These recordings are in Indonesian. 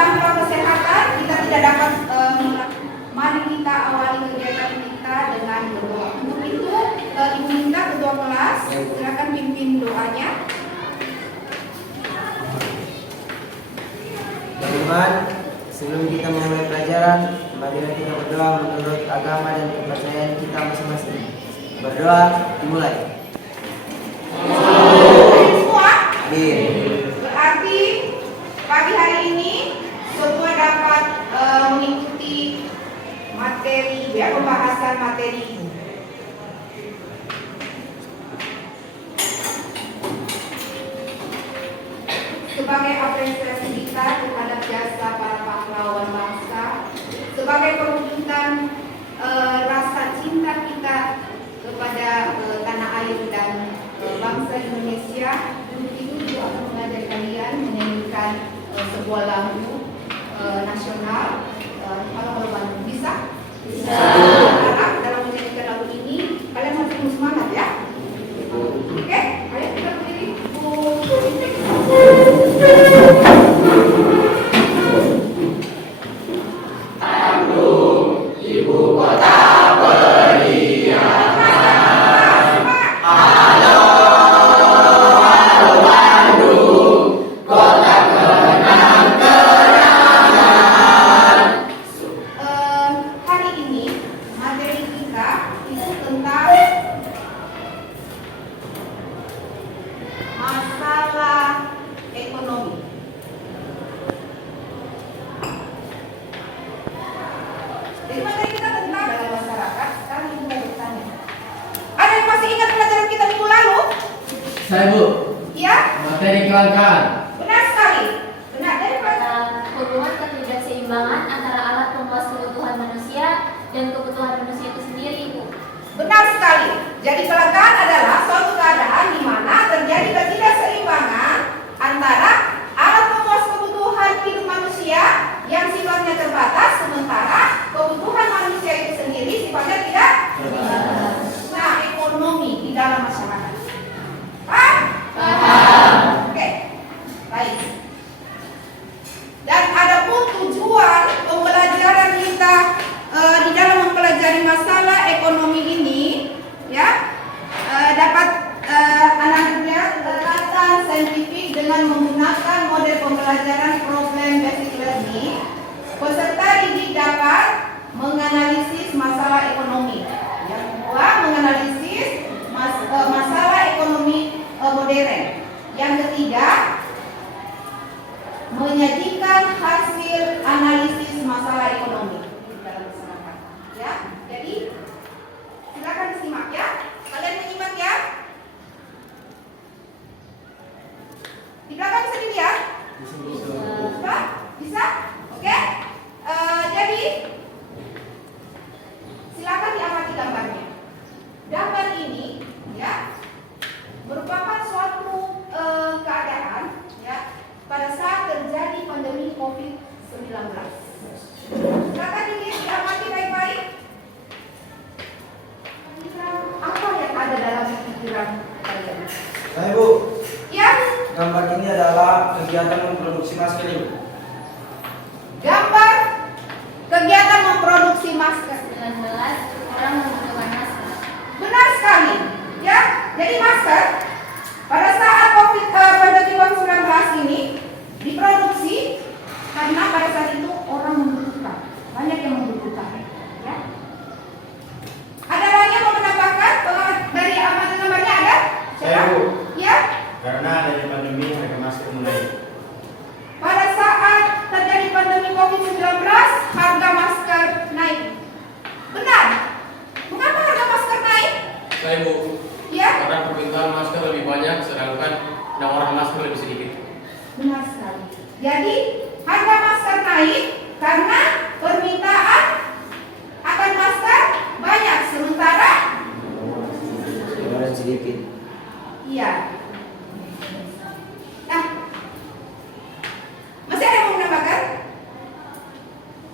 tanpa kesehatan kita tidak dapat mari kita awali kegiatan kita dengan berdoa. Untuk itu Ibu minta ketua kelas silakan pimpin doanya. Teman-teman, sebelum kita memulai pelajaran, marilah kita berdoa menurut agama dan kepercayaan kita masing-masing. Berdoa dimulai. Semua? Amin. Berarti pagi hari ini semua dapat mengikuti materi, ya, pembahasan materi ini. Sebagai apresiasi kita terhadap jasa para pahlawan bangsa, sebagai perwujudan rasa cinta kita kepada tanah air dan bangsa Indonesia, untuk itu juga akan mengajak kalian menyanyikan sebuah lagu nasional. Kalau Bandung bisa? Bisa. Harap dalam menyanyikan lagu ini kalian harus penuh semangat ya. Oke, ayo kita berdiri. Bandung, ibu kota beriakan. Halo, halo Bandung, kota kenang-kenangan. Hari ini materi kita itu tentang masalah ekonomi. Jadi materi kita tentang dalam masyarakat. Sekarang Ibu mau bertanya. Ada yang masih ingat pelajaran kita minggu lalu? Saya Bu, Ya, materi kelangkaan. benar sekali. Benar dari Hubungan ketidakseimbangan antara alat pemuas kebutuhan manusia dan kebutuhan manusia itu sendiri, Ibu. Benar sekali. Jadi kelangkaan adalah suatu keadaan di mana terjadi ketidakseimbangan antara alat pemuas kebutuhan hidup manusia yang sifatnya terbatas, sementara kebutuhan manusia itu sendiri sifatnya tidak terbatas. Nah, ekonomi di dalam masyarakat. Paham? Paham. Oke. Baik. Dan adapun tujuan pembelajaran kita di dalam mempelajari masalah ekonomi ini, ya, dapat anak-anak lihat pendekatan saintifik dengan menggunakan model pembelajaran problem basic learning. Peserta didik dapat menganalisis masalah ekonomi. Yang kedua, menganalisis masalah ekonomi modern. Yang ketiga, menyajikan hasil analisis masalah ekonomi di dalam masyarakat. Ya, jadi silakan disimak ya. Kalian menyimak ya. Di belakang bisa dilihat? Bisa? Bisa? Oke. Jadi silakan diamati gambarnya. Gambar ini, ya, merupakan suatu keadaan, ya, pada saat terjadi pandemi COVID-19. Silakan diamati baik-baik. Apa yang ada dalam pikiran kalian? Saya Bu, Ya, gambar ini adalah kegiatan memproduksi masker Ibu. gambar kegiatan memproduksi masker. 19 orang membutuhkan masker. Benar sekali. Ya, jadi masker pada saat pandemi COVID-19 ini diproduksi karena pada saat itu orang membutuhkan, banyak yang membutuhkan. Ya. Ada lagi yang mau menambahkan dari amatan gambarnya ada? Saya Bu, Ya. karena adanya pandemi harga masker naik. Pada saat terjadi pandemi COVID-19, harga masker naik. Benar. Mengapa harga masker naik? Saya Bu, Ya. karena permintaan masker lebih banyak sedangkan penawaran masker lebih sedikit. Benar sekali. Jadi harga masker naik karena permintaan akan masker banyak, sementara Keluaran sedikit. iya. Nah, masih ada yang mau menambahkan?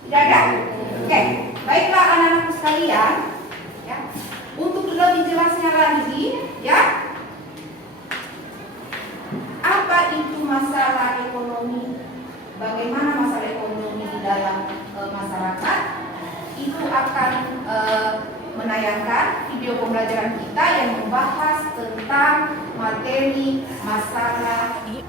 Tidak ada? Oke, baiklah anak-anakku sekalian, ya. Untuk lebih jelasnya lagi, ya, apa itu masalah ekonomi? Bagaimana masalah ekonomi masyarakat. Ibu akan menayangkan video pembelajaran kita yang membahas tentang materi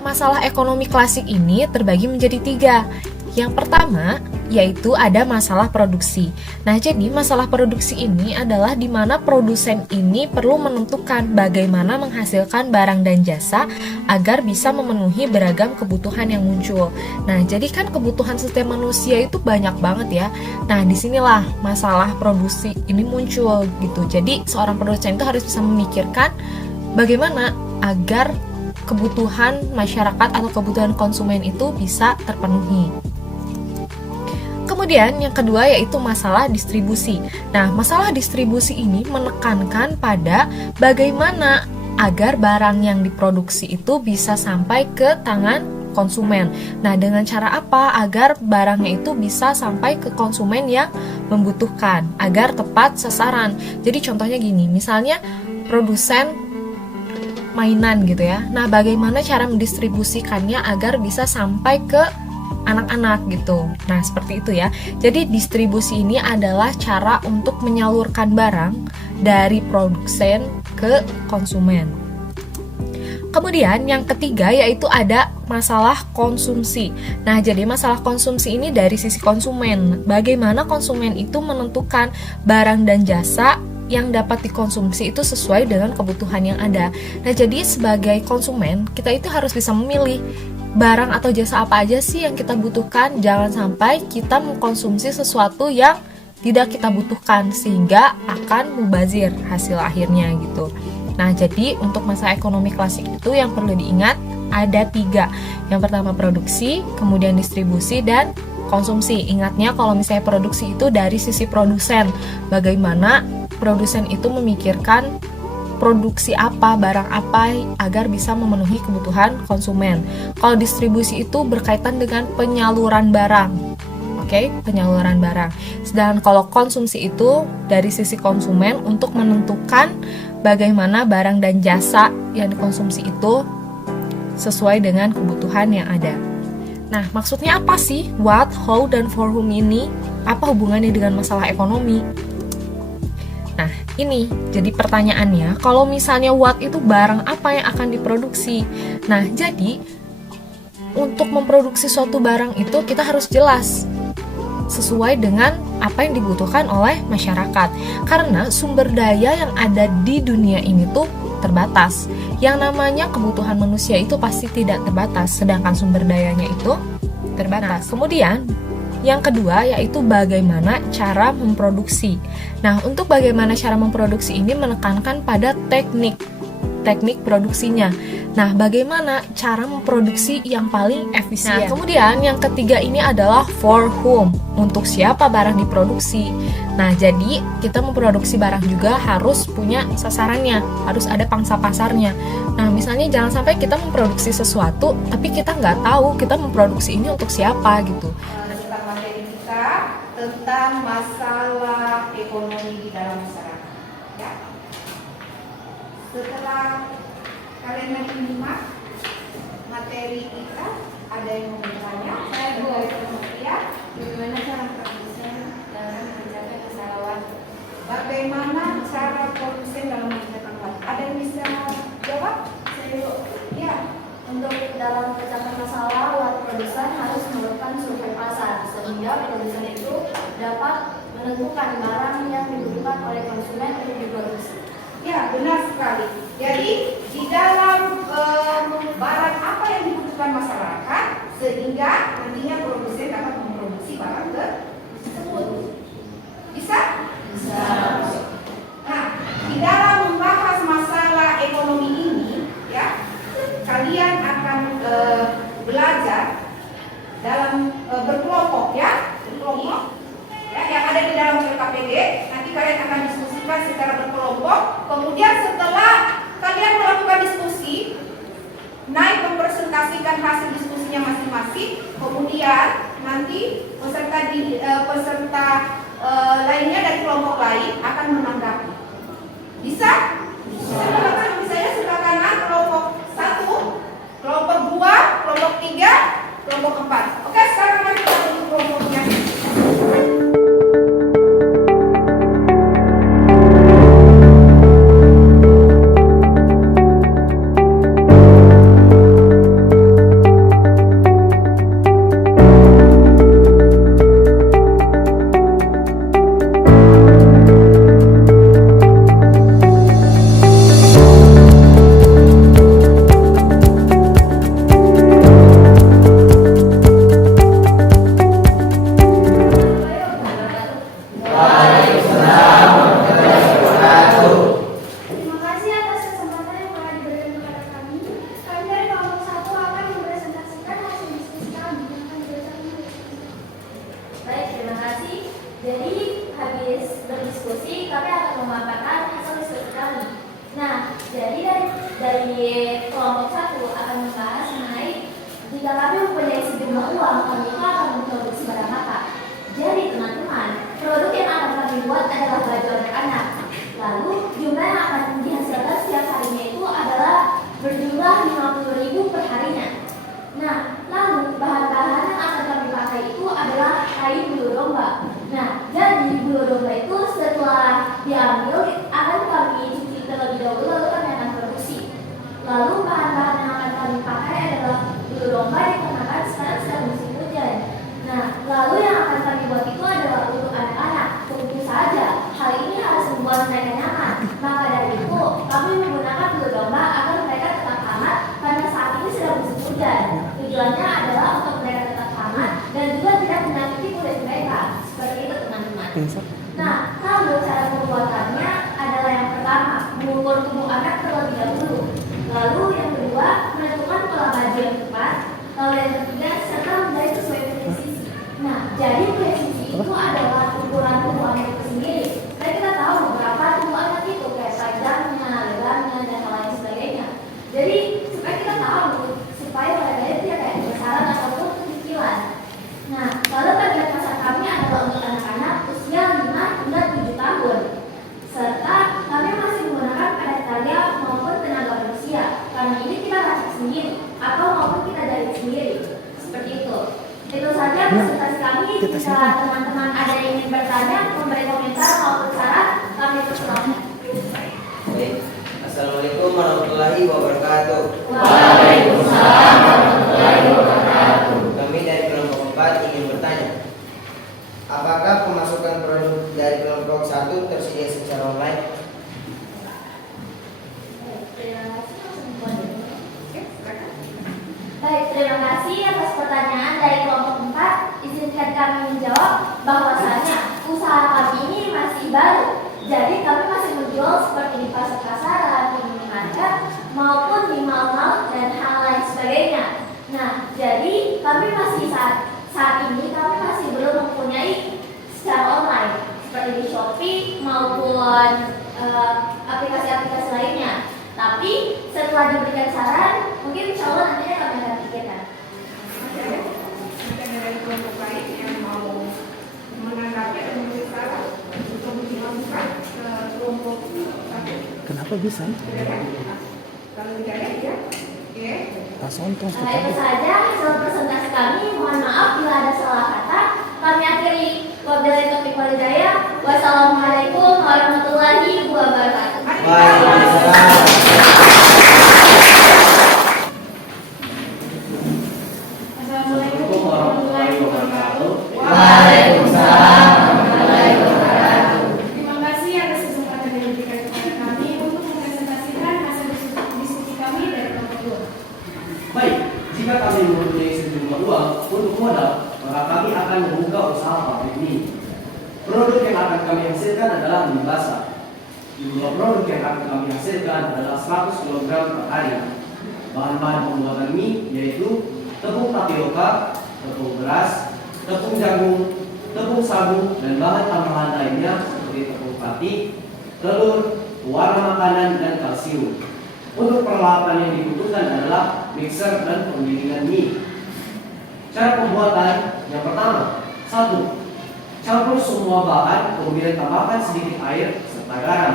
Masalah ekonomi klasik ini terbagi menjadi 3. Yang pertama yaitu ada masalah produksi. Nah, jadi masalah produksi ini adalah di mana produsen ini perlu menentukan bagaimana menghasilkan barang dan jasa agar bisa memenuhi beragam kebutuhan yang muncul. Nah, jadi kan kebutuhan setiap manusia itu banyak banget ya. Nah, disinilah masalah produksi ini muncul gitu. Jadi seorang produsen itu harus bisa memikirkan bagaimana agar kebutuhan masyarakat atau kebutuhan konsumen itu bisa terpenuhi. Kemudian yang kedua yaitu masalah distribusi. Nah, masalah distribusi ini menekankan pada bagaimana agar barang yang diproduksi itu bisa sampai ke tangan konsumen. Nah, dengan cara apa agar barangnya itu bisa sampai ke konsumen yang membutuhkan agar tepat sasaran. Jadi contohnya gini, misalnya produsen mainan gitu ya. Nah, bagaimana cara mendistribusikannya agar bisa sampai ke anak-anak gitu. Nah, seperti itu ya. Jadi distribusi ini adalah cara untuk menyalurkan barang dari produsen ke konsumen. Kemudian yang ketiga yaitu ada masalah konsumsi. Nah, jadi masalah konsumsi ini dari sisi konsumen. Bagaimana konsumen itu menentukan barang dan jasa yang dapat dikonsumsi itu sesuai dengan kebutuhan yang ada. Nah, jadi sebagai konsumen, kita itu harus bisa memilih barang atau jasa apa aja sih yang kita butuhkan. Jangan sampai kita mengkonsumsi sesuatu yang tidak kita butuhkan sehingga akan mubazir hasil akhirnya gitu. Nah, jadi untuk masalah ekonomi klasik itu yang perlu diingat ada 3. Yang pertama produksi, kemudian distribusi, dan konsumsi. Ingatnya kalau misalnya produksi itu dari sisi produsen, bagaimana produsen itu memikirkan produksi apa, barang apa agar bisa memenuhi kebutuhan konsumen. Kalau distribusi itu berkaitan dengan penyaluran barang. Oke, penyaluran barang. Sedangkan kalau konsumsi itu dari sisi konsumen untuk menentukan bagaimana barang dan jasa yang dikonsumsi itu sesuai dengan kebutuhan yang ada. Nah, maksudnya apa sih what, how, dan for whom ini? Apa hubungannya dengan masalah ekonomi? Nah, ini jadi pertanyaannya, kalau misalnya what itu barang apa yang akan diproduksi. Nah, jadi untuk memproduksi suatu barang itu kita harus jelas sesuai dengan apa yang dibutuhkan oleh masyarakat. Karena sumber daya yang ada di dunia ini tuh terbatas. Yang namanya kebutuhan manusia itu pasti tidak terbatas, sedangkan sumber dayanya itu terbatas. Kemudian yang kedua yaitu bagaimana cara memproduksi. Nah, untuk bagaimana cara memproduksi ini menekankan pada teknik produksinya. Nah, bagaimana cara memproduksi yang paling efisien. Nah, kemudian yang ketiga ini adalah for whom, untuk siapa barang diproduksi. Nah, jadi kita memproduksi barang juga harus punya sasarannya, harus ada pangsa pasarnya. Nah, misalnya jangan sampai kita memproduksi sesuatu tapi kita nggak tahu kita memproduksi ini untuk siapa gitu. Tentang masalah ekonomi di dalam masyarakat. Ya. Setelah kalian menyimak materi kita, ada yang mau bertanya? Saya boleh ya. Bagaimana cara produsen dalam menjaga kesalahan? Bagaimana cara produsen dalam menjaga kesalahan? Ada yang bisa jawab? Ya. Untuk dalam pecahkan masalah, produsen harus melakukan survei pasar sehingga produsen itu dapat menentukan barang yang dibutuhkan oleh konsumen untuk diproduksi. Ya, benar sekali. Jadi di dalam barang apa yang dibutuhkan masyarakat sehingga nantinya produsen dapat memproduksi barang tersebut. Bisa? Bisa. Nah, di dalam membahas masalah ekonomi ini, ya, kalian akan belajar dalam berkelompok ya, berkelompok ya, yang ada di dalam LKPD. Nanti kalian akan diskusikan secara berkelompok. Kemudian setelah kalian melakukan diskusi, naik mempresentasikan hasil diskusinya masing-masing. Kemudian nanti peserta lainnya dari kelompok lain akan menanggapi. Bisa? Silakan, misalnya sebelah kanan kelompok 1, kelompok 2, kelompok 3, kelompok 4. Oke, sekarang mari kita bentuk kelompoknya. dari kelompok 1 akan membahas mengenai jika kami mempunyai sejumlah uang, kami akan memproduksi barang apa. Jadi teman-teman, produk yang akan kami buat adalah baju anak-anak. Lalu jumlah yang akan dihasilkan setiap harinya itu adalah berjumlah 50.000 per harinya. Nah, lalu bahan-bahan yang akan kami pakai itu adalah kain bulu domba. Nah, jadi bulu domba itu setelah diambil akan kami cuci terlebih dahulu, lalu kami akan produksi. Lalu bahan-bahan yang akan kami pakai adalah bulu domba dikarenakan sekarang sedang musim hujan. Nah, lalu yang akan kami buat itu adalah untuk anak-anak. Tentu saja, hal ini harus membuat mereka nyaman. Maka dari itu, kami menggunakan bulu domba agar mereka tetap hangat karena saat ini sedang musim hujan. Tujuannya adalah untuk mereka tetap hangat dan juga tidak menyakiti kulit mereka. Seperti itu teman-teman. Nah, lalu cara pembuatannya adalah yang pertama, mengukur tubuh anak terlebih dahulu. Lalu yang kedua, menentukan pola baju yang tepat. Lalu yang ketiga, serta menjahit sesuai presisi. Nah, jadi presisi itu adalah ukuran tubuh anak itu sendiri. Dan kita tahu berapa tubuh anak itu, kayak panjangnya, lebarnya, dan hal lain sebagainya. Jadi supaya kita tahu, supaya mereka tidak kayak besaran ataupun kekecilan. Nah, lalu target pasar kami adalah untuk anak-anak usia 5 hingga 7 tahun. Serta kami masih menggunakan padat karya maupun tenaga manusia. Karena ini kita racik sendiri atau maupun kita jahit sendiri. Seperti itu. Itu saja presentasi kami. Jika teman-teman ada yang ingin bertanya, memberi komentar maupun saran, kami persilakan. Baik. Assalamualaikum warahmatullahi wabarakatuh. Waalaikumsalam warahmatullahi wabarakatuh. Kami dari kelompok 4 ingin bertanya, apakah pemasukan produk dari kelompok 1 tersedia secara online? Baik, terima kasih atas pertanyaan dari kelompok 4. Izinkan kami menjawab bahwasanya usaha kami ini masih baru. Jadi kami masih menjual seperti di pasar-pasaran, di minimarket, maupun di mal-mal dan hal lain sebagainya. Nah, jadi kami masih saat ini kami masih belum mempunyai secara online seperti di Shopee maupun aplikasi-aplikasi lainnya. Tapi setelah diberikan saran, mungkin insya Allah nantinya kami akan pikirkan. Mungkin dari kelompok lain yang mau menanggapi atau memberi saran untuk dimasukkan ke kelompok 1. Kenapa bisa? Kalau tidak ada ya, oke. Nah, itu saja hasil presentasi kami. Mohon maaf bila ada salah kata. Kami akhiri. Wabillahi taufiq wal hidayah. Wassalamualaikum warahmatullahi wabarakatuh. Waalaikumsalam. Assalamualaikum warahmatullahi wabarakatuh. Waalaikumsalam warahmatullahi wabarakatuh. Terima kasih atas kesempatan yang diberikan kepada kami untuk mempresentasikan hasil diskusi kami dari kelompok 2. Baik, jika kami mempunyai sejumlah uang untuk modal, maka kami akan membuka usaha pabrik mie. Produk yang akan kami hasilkan adalah mie basah. Jumlah produk yang akan kami hasilkan adalah 100 kg per hari. Bahan-bahan pembuatan mie yaitu tepung tapioka, tepung beras, tepung jagung, tepung sagu, dan bahan tambahan lainnya seperti tepung pati, telur, pewarna makanan, dan kalsium. Untuk peralatan yang dibutuhkan adalah mixer dan penggilingan mie. Cara pembuatan yang pertama, 1. Campur semua bahan, kemudian tambahkan sedikit air serta garam.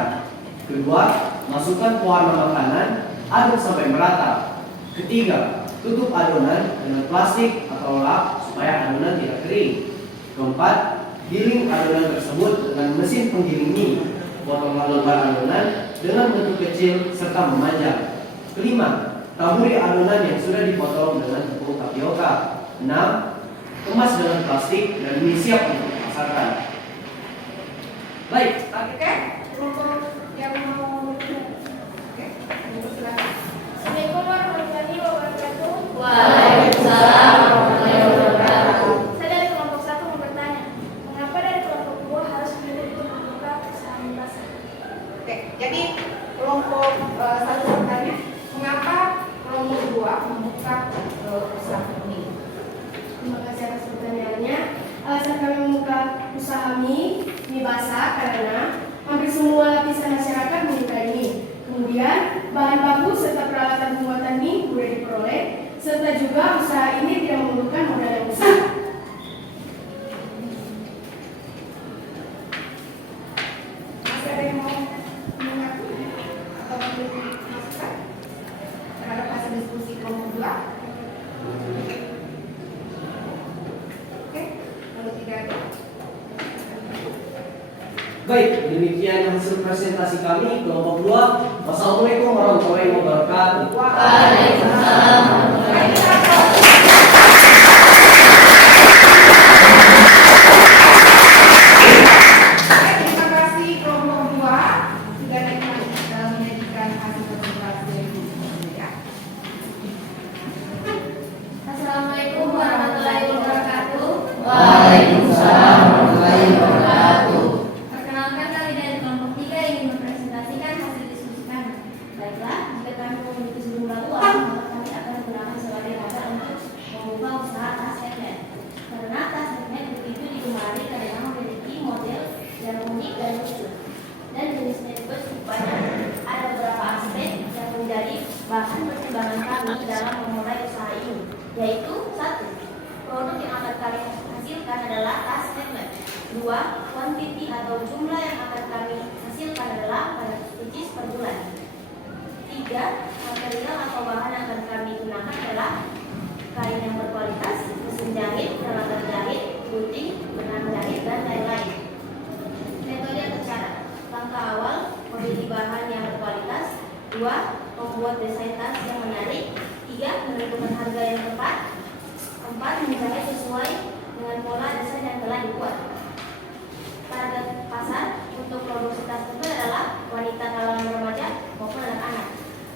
Kedua, masukkan pewarna makanan, aduk sampai merata. Ketiga, tutup adonan dengan plastik atau lap supaya adonan tidak kering. Keempat, giling adonan tersebut dengan mesin penggiling mie. Potonglah lembar adonan dengan bentuk kecil serta memanjang. Kelima, taburi adonan yang sudah dipotong dengan tepung tapioka. 6. Kemas dengan plastik dan mie siap untuk dipasarkan. Baik, Oke, kelompok yang mau oke, silakan. Assalamualaikum warahmatullahi wabarakatuh. Waalaikumsalam warahmatullahi wabarakatuh. Saya dari kelompok 1 mau bertanya, mengapa dari kelompok 2 harus memilih untuk membuka usaha mie basah? Oke, jadi kelompok 1 bertanya, mengapa kelompok 2 membuka usaha ini? Terima kasih atas pertanyaannya. Alasan kami membuka usaha mie basah karena hampir semua lapisan masyarakat menyukai mie. Kemudian bahan baku serta peralatan pembuatan mie mudah diperoleh, serta juga usaha ini tidak memerlukan modal yang besar. Masih ada yang mau mengaku atau memberi masukan terhadap hasil diskusi kelompok 2? Oke, kalau tidak ada. Baik, demikian hasil presentasi kami kelompok 2. Wassalamualaikum warahmatullahi wabarakatuh. Waalaikumsalam. Terima kasih kelompok 2 sudah menyajikan hasil presentasi dari diskusi ya. Assalamualaikum warahmatullahi wabarakatuh. Waalaikumsalam warahmatullahi wabarakatuh. Perkenalkan, kami dari kelompok 3 ingin mempresentasikan hasil diskusi kami. Baiklah, jika kami memiliki sejumlah uang, maka kami akan menggunakan sebagai modal untuk membuka usaha tas handmade. Karena tas handmade begitu digemari karena memiliki model yang unik dan lucu. Dan jenisnya juga cukup banyak. Ada beberapa aspek yang menjadi bahan pertimbangan kami dalam memulai usaha ini, yaitu 1. Produk yang akan kami hasilkan adalah tas handmade. 2. Quantity atau jumlah yang akan kami hasilkan adalah 100 pieces per bulan. 3. Material atau bahan yang akan kami gunakan adalah kain yang berkualitas, mesin jahit, peralatan jahit, gunting, benang jahit, dan lain-lain. Metode atau cara. Langkah awal, memilih bahan yang berkualitas. 2. Membuat desain tas yang menarik. 3. Menentukan harga yang tepat. 4. Menjahit sesuai dengan pola desain yang telah dibuat. Target pasar untuk produksi tas tersebut adalah wanita kalangan remaja maupun anak-anak.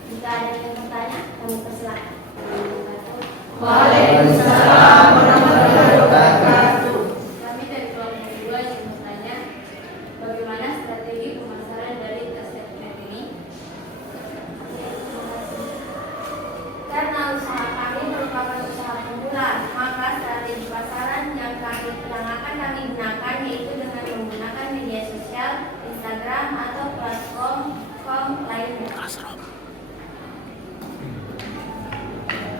Jika ada yang bertanya, kami persilakan. Waalaikumsalam warahmatullahi wabarakatuh. Kami dari kelompok 2 ingin bertanya, bagaimana strategi pemasaran dari tas handmade ini? Karena usaha kami merupakan usaha pemula, maka strategi pasaran yang akan kami gunakan yaitu dengan menggunakan media sosial, Instagram atau platform lainnya.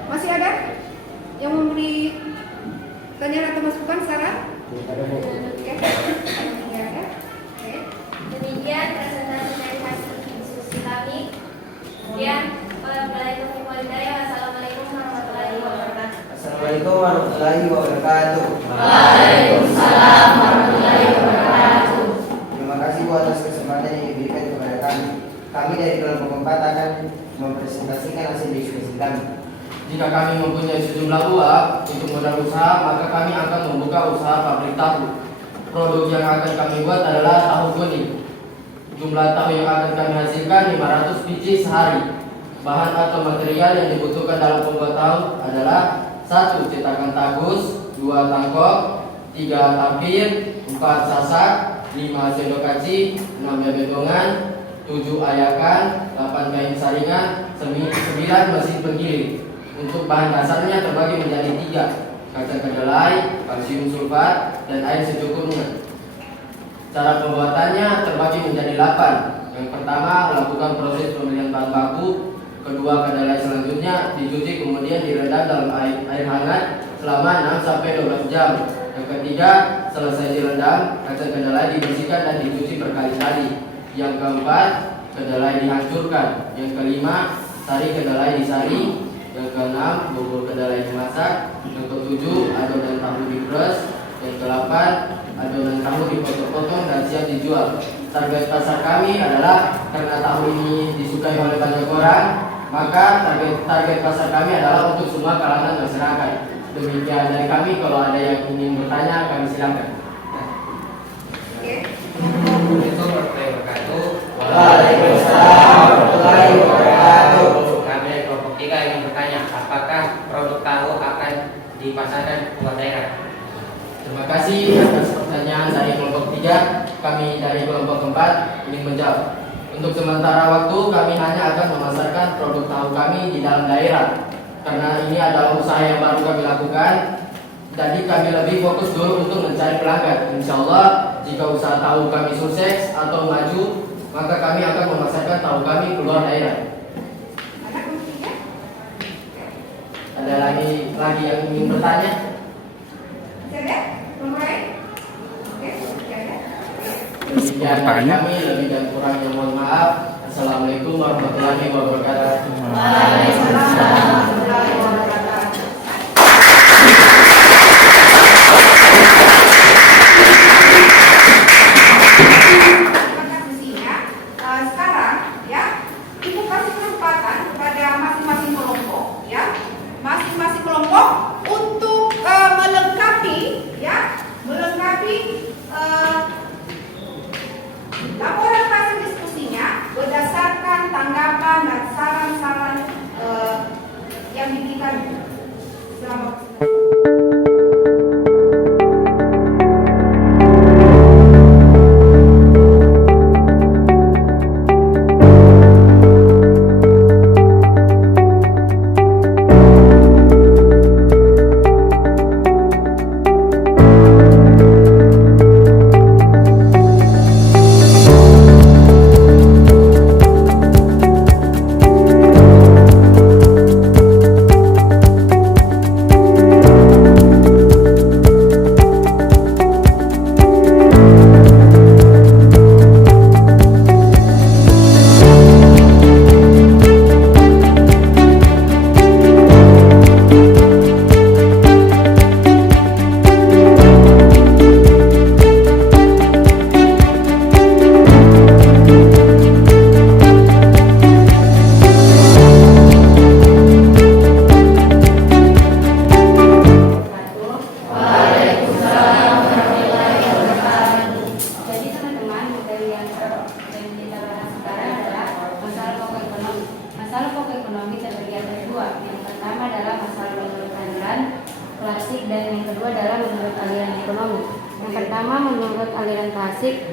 Masih ada yang memberi tanya atau masukan, saran? Oke. Tidak ada. Oke. Demikian presentasi dari hasil diskusi kami. Kemudian, Assalamualaikum warahmatullahi wabarakatuh. Assalamualaikum warahmatullahi wabarakatuh. Waalaikumsalam warahmatullahi wabarakatuh. Terima kasih Bu atas kesempatan yang diberikan kepada kami. Kami dari kelompok 4 akan mempresentasikan hasil diskusi kami. Jika kami mempunyai sejumlah uang untuk modal usaha, maka kami akan membuka usaha pabrik tahu. Produk yang akan kami buat adalah tahu kuning. Jumlah tahu yang akan kami hasilkan 500 biji sehari. Bahan atau material yang dibutuhkan dalam pembuat tahu adalah 1. Cetakan tagus, 2. Tangkok, 3. tapir, 4. sasak, 5. sendok kaci, 6. bedongan, 7. ayakan, 8. kain saringan, 9. mesin penggiling. Untuk bahan dasarnya terbagi menjadi 3. Kaca kedelai, kalsium sulfat, dan air secukupnya. Cara pembuatannya terbagi menjadi 8. Yang pertama, lakukan proses pembelian bahan baku. Kedua, kedelai selanjutnya dicuci kemudian direndam dalam air hangat selama 6-12 jam. Yang ketiga, selesai direndam, kaca kedelai dibersihkan dan dicuci berkali-kali. Yang keempat, kedelai dihancurkan. Yang kelima, sari kedelai disaring. Yang keenam, bubur kedelai dimasak. Yang ketujuh, adonan tahu diperes. Yang ke-8, adonan tahu dipotong-potong dan siap dijual. Target pasar kami adalah karena tahu ini disukai oleh banyak orang, maka target pasar kami adalah untuk semua kalangan masyarakat. Demikian dari kami. Kalau ada yang ingin bertanya, kami silakan. Oke. Assalamualaikum warahmatullahi wabarakatuh. Waalaikumsalam warahmatullahi wabarakatuh. Kami dari kelompok 3 ingin bertanya, apakah produk tahu akan dipasarkan ke luar daerah? Terima kasih atas pertanyaan dari kelompok 3. Kami dari kelompok 4 ingin menjawab. Untuk sementara waktu kami hanya akan memasarkan produk tahu kami di dalam daerah. Karena ini adalah usaha yang baru kami lakukan, jadi kami lebih fokus dulu untuk mencari pelanggan. Insya Allah jika usaha tahu kami sukses atau maju, maka kami akan memasarkan tahu kami keluar daerah. Ada Ada lagi yang ingin bertanya? Bisa deh, mulai. Oke, ya deh. Demikian dari kami, lebih dan kurangnya mohon maaf. Assalamualaikum warahmatullahi wabarakatuh. Waalaikumsalam warahmatullahi wabarakatuh. Sekarang ya, ibu kasih kesempatan kepada masing-masing kelompok ya, masing-masing kelompok untuk melengkapi laporan hasil diskusinya berdasarkan tanggapan dan saran-saran yang diberikan selama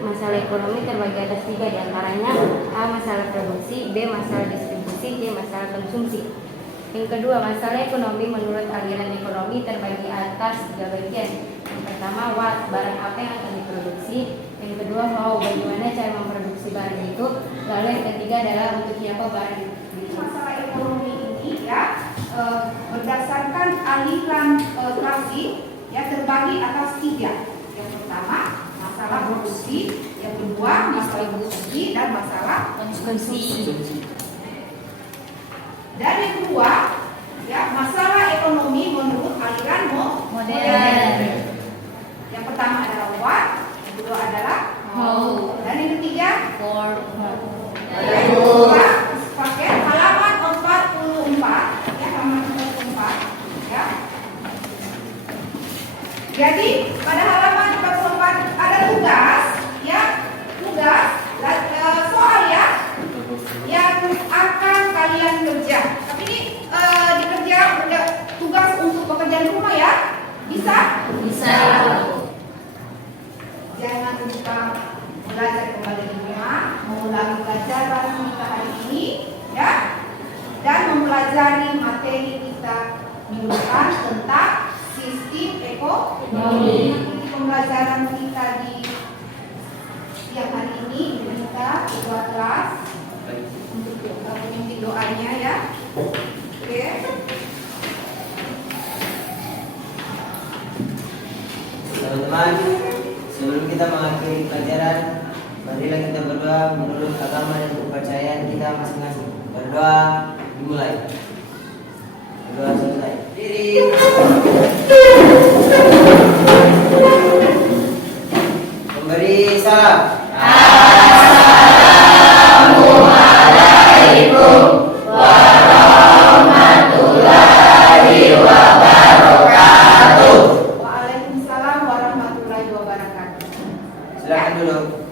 masalah ekonomi terbagi atas 3 diantaranya: A. Masalah produksi, B. Masalah distribusi, C. Masalah konsumsi. Yang kedua, masalah ekonomi menurut aliran ekonomi terbagi atas 3 bagian. Yang pertama, what, barang apa yang akan diproduksi. Yang kedua, how, bagaimana cara memproduksi barang itu. Lalu yang ketiga adalah untuk siapa barang itu. Masalah ekonomi ini ya berdasarkan aliran klasik ya terbagi atas 3. Yang pertama masalah produksi, yang kedua masalah distribusi, dan masalah konsumsi. Dan yang kedua ya masalah ekonomi menurut aliran modern. Yang pertama adalah what, yang kedua adalah how, dan yang ketiga for. Yang kedua pakai halaman 44 ya, halaman 44 ya. Jadi pada halaman 44 ada tugas ya, soal ya yang akan kalian kerja. Tapi ini dikerja udah tugas untuk pekerjaan rumah ya, bisa? Jangan lupa belajar kembali di rumah, mengulangi pelajaran kita hari ini ya, dan mempelajari materi kita minggu depan tentang sistem ekonomi. Pembelajaran kita di siang hari ini kita ketua kelas untuk memimpin doanya ya. Oke. Teman-teman, sebelum kita mengakhiri pelajaran, marilah kita berdoa menurut agama dan kepercayaan kita masing-masing. Berdoa dimulai. Berdoa selesai. Diri. Memberi salam. Assalamualaikum warahmatullahi wabarakatuh. Waalaikumsalam warahmatullahi wabarakatuh. Silakan duduk.